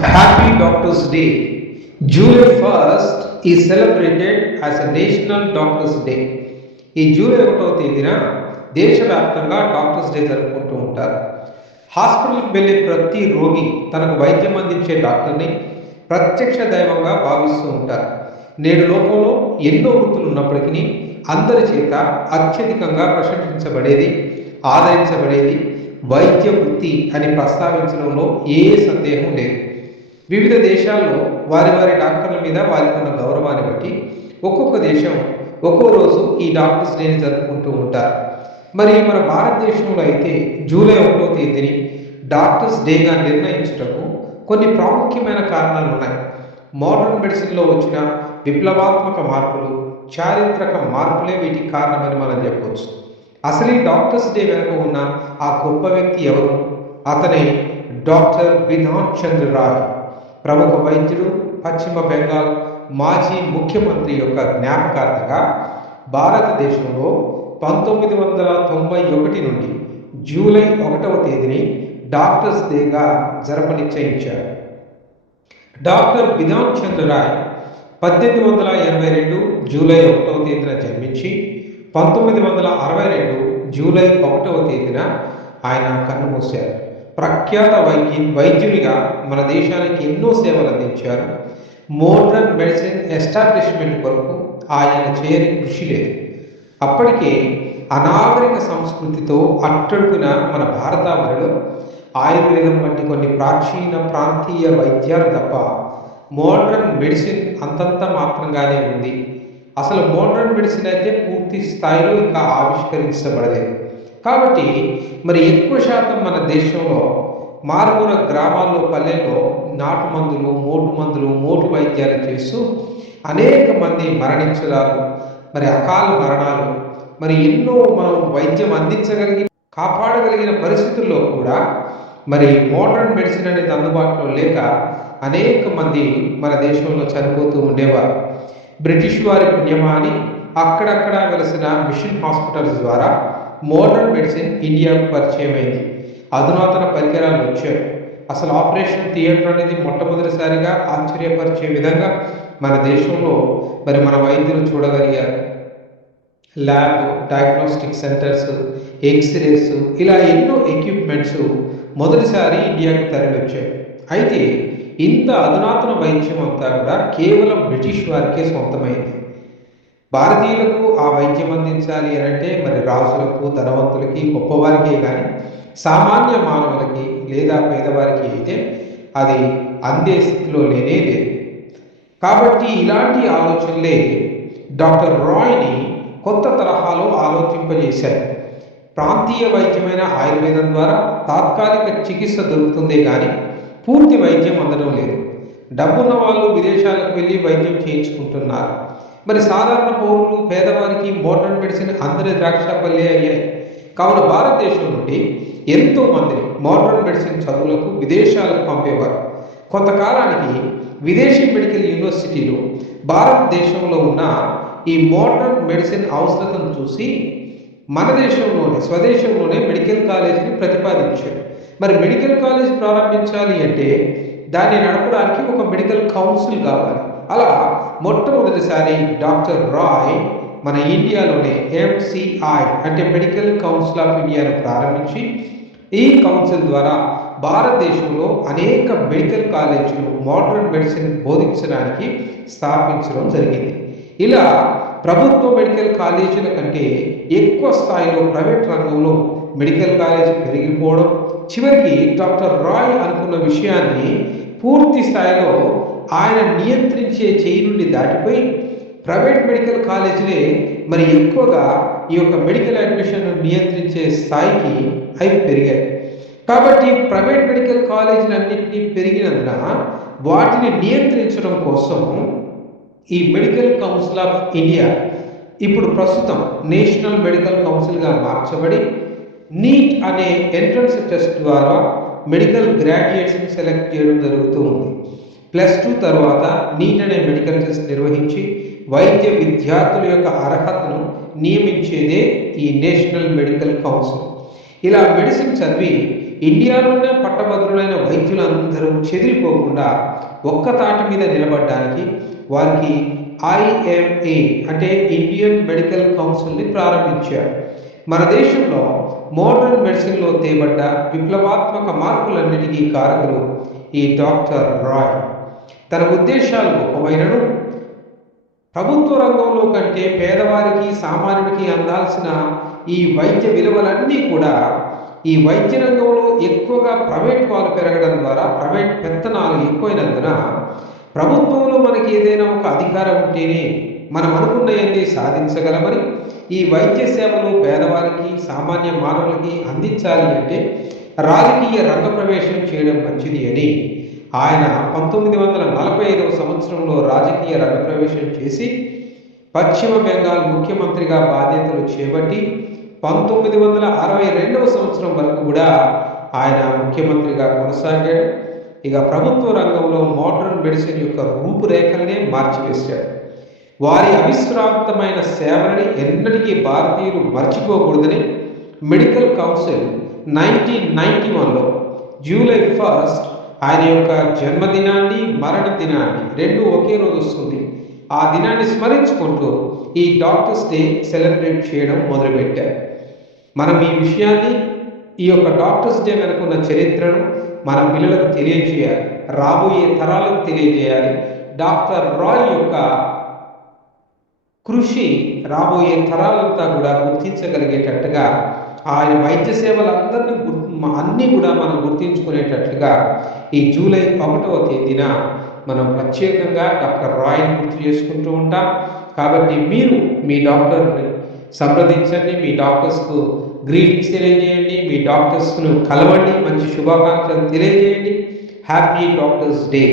Happy Doctors Day. July 1st is celebrated as a National Doctors Day. ఈ July 1వ తేదీన దేశవ్యాప్తంగా doctors day జరుపుకుంటూ ఉంటారు. హాస్పిటల్కి వెళ్ళే ప్రతి రోగి తనకు వైద్యం అందించే డాక్టర్ని ప్రత్యక్ష దైవంగా భావిస్తూ ఉంటారు. నేడు లోకంలో ఎన్నో వృత్తులు ఉన్నప్పటికీ అందరి చేత అత్యధికంగా ప్రశంసించబడేది, ఆదరించబడేది వైద్య వృత్తి అని ప్రస్తావించడంలో ఏ సందేహం లేదు. వివిధ దేశాల్లో వారి వారి డాక్టర్ల మీద వారికి ఉన్న గౌరవాన్ని బట్టి ఒక్కొక్క దేశం ఒక్కో రోజు ఈ డాక్టర్స్ డేని జరుపుకుంటూ ఉంటారు. మరి మన భారతదేశంలో అయితే జూలై 1వ తేదీని డాక్టర్స్ డేగా నిర్ణయించుటకు కొన్ని ప్రాముఖ్యమైన కారణాలు ఉన్నాయి. మోడర్న్ మెడిసిన్లో వచ్చిన విప్లవాత్మక మార్పులు, చారిత్రక మార్పులే వీటికి కారణమని మనం చెప్పవచ్చు. అసలు ఈ డాక్టర్స్ డే వెనుక ఉన్న ఆ గొప్ప వ్యక్తి ఎవరు? అతనే డాక్టర్ బిధాన్ చంద్ర రాయ్. ప్రముఖ వైద్యుడు, పశ్చిమ బెంగాల్ మాజీ ముఖ్యమంత్రి యొక్క జ్ఞాపకార్థంగా భారతదేశంలో 1991 నుండి జూలై 1వ తేదీని డాక్టర్స్ డేగా నిశ్చయించారు. డాక్టర్ బిధాన్ చంద్ర రాయ్ 1882 జూలై 1వ తేదీన జన్మించి 1962 జూలై 1వ తేదీన ఆయన కన్నుమూశారు. ప్రఖ్యాత వైద్యునిగా మన దేశానికి ఎన్నో సేవలు అందించారు. మోడర్న్ మెడిసిన్ ఎస్టాబ్లిష్మెంట్ కొరకు ఆయన చేయని కృషి లేదు. అప్పటికే అనాగరిక సంస్కృతితో అట్టడుగున మన భారతావనిలో ఆయుర్వేదం వంటి కొన్ని ప్రాచీన ప్రాంతీయ వైద్యాలు తప్ప మోడర్న్ మెడిసిన్ అంతంత మాత్రంగానే ఉంది. అసలు మోడర్న్ మెడిసిన్ అయితే పూర్తి స్థాయిలో ఇంకా ఆవిష్కరించబడలేదు. కాబట్టి మరి ఎక్కువ శాతం మన దేశంలో మారుమూల గ్రామాల్లో, పల్లెల్లో నాటు మందులు, మోటు వైద్యాలు చేస్తూ అనేక మంది మరణించడాలు, మరి అకాల మరణాలు, మరి ఎన్నో మనం వైద్యం అందించగలిగి కాపాడగలిగిన పరిస్థితుల్లో కూడా మరి మోడర్న్ మెడిసిన్ అనేది అందుబాటులో లేక అనేక మంది మన దేశంలో చనిపోతూ ఉండేవారు. బ్రిటిష్ వారి పుణ్యమా అని అక్కడక్కడ వెలిసిన మిషన్ హాస్పిటల్స్ ద్వారా మోడర్న్ మెడిసిన్ ఇండియాకు పరిచయం అయింది. అధునాతన పరికరాలు వచ్చాయి. అసలు ఆపరేషన్ థియేటర్ అనేది మొట్టమొదటిసారిగా ఆశ్చర్యపరిచే విధంగా మన దేశంలో మరి మన వైద్యులు చూడగలిగారు. ల్యాబ్, డయాగ్నోస్టిక్ సెంటర్స్, ఎక్స్రేస్, ఇలా ఎన్నో ఎక్విప్మెంట్స్ మొదటిసారి ఇండియాకు తరలి వచ్చాయి. అయితే ఇంత అధునాతన వైద్యం అంతా కూడా కేవలం బ్రిటిష్ వారికే సొంతమైంది. భారతీయులకు ఆ వైద్యం అందించాలి అంటే మరి రాజులకు, ధనవంతులకి, గొప్పవారికే కానీ సామాన్య మానవులకి లేదా పేదవారికి అయితే అది అందే స్థితిలో లేనే లేదు. కాబట్టి ఇలాంటి ఆలోచనలే డాక్టర్ రాయ్ని కొత్త తరహాలో ఆలోచింపజేశాయి. ప్రాంతీయ వైద్యమైన ఆయుర్వేదం ద్వారా తాత్కాలిక చికిత్స దొరుకుతుందే కానీ పూర్తి వైద్యం అందడం లేదు. డబ్బున్న వాళ్ళు విదేశాలకు వెళ్ళి వైద్యం చేయించుకుంటున్నారు. మరి సాధారణ పౌరులు, పేదవారికి మోడర్న్ మెడిసిన్ అందరి ద్రాక్షపల్లె అయ్యాయి. కావున భారతదేశం నుండి ఎంతో మంది మోడర్న్ మెడిసిన్ చదువులకు విదేశాలకు పంపేవారు. కొంతకాలానికి విదేశీ మెడికల్ యూనివర్సిటీలు భారతదేశంలో ఉన్న ఈ మోడర్న్ మెడిసిన్ అవసరతను చూసి మన దేశంలోనే, స్వదేశంలోనే మెడికల్ కాలేజీని ప్రతిపాదించారు. మరి మెడికల్ కాలేజ్ ప్రారంభించాలి అంటే దాన్ని నడపడానికి ఒక మెడికల్ కౌన్సిల్ కావాలి. అలా మొట్టమొదటిసారి డాక్టర్ రాయ్ మన ఇండియాలోనే MCI అంటే మెడికల్ కౌన్సిల్ ఆఫ్ ఇండియాను ప్రారంభించి ఈ కౌన్సిల్ ద్వారా భారతదేశంలో అనేక మెడికల్ కాలేజీలు మోడర్న్ మెడిసిన్ బోధించడానికి స్థాపించడం జరిగింది. ఇలా ప్రభుత్వ మెడికల్ కాలేజీల కంటే ఎక్కువ స్థాయిలో ప్రైవేట్ రంగంలో మెడికల్ కాలేజీ పెరిగిపోవడం, చివరికి డాక్టర్ రాయ్ అనుకున్న విషయాన్ని పూర్తి స్థాయిలో ఆయన నియంత్రించే చేయి నుండి దాటిపోయి ప్రైవేట్ మెడికల్ కాలేజీలే మరి ఎక్కువగా ఈ యొక్క మెడికల్ అడ్మిషన్ నియంత్రించే స్థాయికి అవి పెరిగాయి. కాబట్టి ప్రైవేట్ మెడికల్ కాలేజీలన్నింటినీ పెరిగినందున వాటిని నియంత్రించడం కోసం ఈ మెడికల్ కౌన్సిల్ ఆఫ్ ఇండియా ఇప్పుడు ప్రస్తుతం నేషనల్ మెడికల్ కౌన్సిల్గా మార్చబడి నీట్ అనే ఎంట్రన్స్ టెస్ట్ ద్వారా మెడికల్ గ్రాడ్యుయేట్స్ని సెలెక్ట్ చేయడం జరుగుతూ ఉంది. +2 తర్వాత నీట్ అనే మెడికల్ టెస్ట్ నిర్వహించి వైద్య విద్యార్థుల యొక్క అర్హతను నియమించేదే ఈ నేషనల్ మెడికల్ కౌన్సిల్. ఇలా మెడిసిన్ చదివి ఇండియాలోనే పట్టభద్రులైన వైద్యులందరూ చెదిరిపోకుండా ఒక్క తాటి మీద నిలబడడానికి వారికి IMA అంటే ఇండియన్ మెడికల్ కౌన్సిల్ని ప్రారంభించారు. మన దేశంలో మోడర్న్ మెడిసిన్లో తేబడ్డ విప్లవాత్మక మార్పులన్నిటికీ కారకులు ఈ డాక్టర్ రాయ్. తన ఉద్దేశాలు గొప్పమైనను ప్రభుత్వ రంగంలో కంటే పేదవారికి సామాన్యుడికి అందాల్సిన ఈ వైద్య విలువలన్నీ కూడా ఈ వైద్య రంగంలో ఎక్కువగా ప్రైవేట్ వాళ్ళు పెరగడం ద్వారా ప్రైవేట్ పెత్తనాలు ఎక్కువైనందున ప్రభుత్వంలో మనకి ఏదైనా ఒక అధికారం ఉంటేనే మనం అనుకున్నవన్నీ సాధించగలమని ఈ వైద్య సేవలు పేదవారికి సామాన్య మానవులకి అందించాలి అంటే రాజకీయ రంగ ప్రవేశం చేయడం మంచిది అని ఆయన 1945 సంవత్సరంలో రాజకీయ రంగ ప్రవేశం చేసి పశ్చిమ బెంగాల్ ముఖ్యమంత్రిగా బాధ్యతలు చేపట్టి 1962 సంవత్సరం వరకు కూడా ఆయన ముఖ్యమంత్రిగా కొనసాగాడు. ఇక ప్రభుత్వ రంగంలో మోడర్న్ మెడిసిన్ యొక్క రూపురేఖలనే మార్చివేశాడు. వారి అవిశ్రాంతమైన సేవలని ఎన్నటికీ భారతీయులు మర్చిపోకూడదని మెడికల్ కౌన్సిల్ 1991లో జూలై 1 ఆయన యొక్క జన్మదినాన్ని మరణ దినాన్ని రెండు ఒకే రోజు వస్తుంది. ఆ దినాన్ని స్మరించుకుంటూ ఈ డాక్టర్స్ డే సెలబ్రేట్ చేయడం మొదలుపెట్టారు. మనం ఈ విషయాన్ని ఈ యొక్క డాక్టర్స్ డే వెనుకున్న చరిత్రను మన పిల్లలకు తెలియజేయాలి, రాబోయే తరాలకు తెలియజేయాలి. డాక్టర్ రాయ్ యొక్క కృషి రాబోయే తరాలంతా కూడా గుర్తించగలిగేటట్టుగా ఆయన వైద్య సేవలందరినీ అన్నీ కూడా మనం గుర్తించుకునేటట్లుగా ఈ జూలై 1వ తేదీన మనం ప్రత్యేకంగా డాక్టర్ రాయ్ని గుర్తు చేసుకుంటూ ఉంటాం. కాబట్టి మీరు మీ డాక్టర్ని సంప్రదించండి, మీ డాక్టర్స్కు గ్రీటింగ్స్ తెలియజేయండి, మీ డాక్టర్స్ను కలవండి, మంచి శుభాకాంక్షలు తెలియజేయండి. Happy doctors day.